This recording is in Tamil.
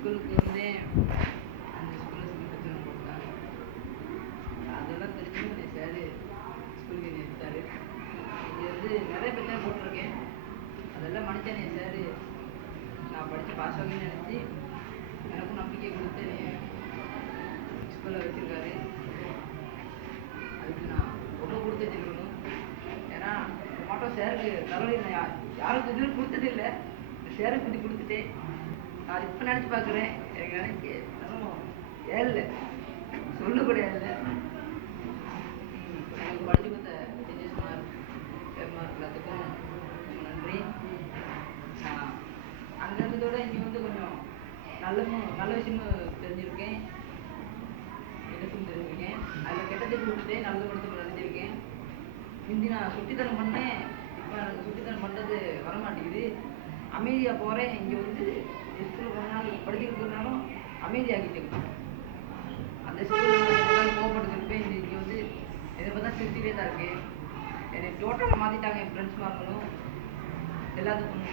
ஸ்கூலுக்கு வந்தேன். அந்த ஸ்கூலில் சில பிரச்சனை போட்டாங்க. அதெல்லாம் தெரிஞ்சும் என் சார் ஸ்கூலுக்கு என்னை எடுத்தார். இது நிறைய பிரச்சனை போட்டிருக்கேன். அதெல்லாம் மன்னிச்சேன் என் சார். நான் படித்து பாஸ் ஆகணும்னு நினச்சி எனக்கும் நம்பிக்கை கொடுத்து ஸ்கூலில் வச்சுருக்காரு. அதுக்கு நான் ரொம்ப கொடுத்து வச்சுருக்கணும். ஏன்னா மட்டும் சேருக்கு தலைவலி நான் யாருக்கும் இது கொடுத்ததில்லை. சேருக்கு இப்படி கொடுத்துட்டேன். நான் இப்போ நினச்சி பார்க்குறேன். எனக்கு நினைக்க ஏழை சொல்லக்கூட ஏழை. எனக்கு படிச்சு கொடுத்த டீச்சர்ஸ் சார் எல்லாத்துக்கும் ரொம்ப நன்றி. அங்கே இருந்ததோட இங்கே வந்து கொஞ்சம் நல்ல விஷயமும் தெரிஞ்சிருக்கேன். எனக்கும் தெரிஞ்சிருக்கேன். அதில் கெட்டதுக்கு விட்டுட்டேன், நல்லது படுத்த நினைச்சிருக்கேன். முந்தி நான் சுட்டித்தனம் பண்ணேன். இப்போ எனக்கு சுட்டித்தனம் பண்ணுறது வரமாட்டேங்குது. அமைதியாக போகிறேன். இங்கே வந்து ஸ்கூலில் போனாலும் படிச்சுருக்கிறதுனாலும் அமைதியாகிட்டேன். அந்த ஸ்கூலில் கோவப்பட்டுருப்பேன். இங்கே வந்து இதை பார்த்தா சிரிச்சுட்டே தான் இருக்கேன். என்னை டோட்டலாக மாற்றிட்டாங்க என் ஃப்ரெண்ட்ஸ் மார்களும் எல்லாத்துக்கும்.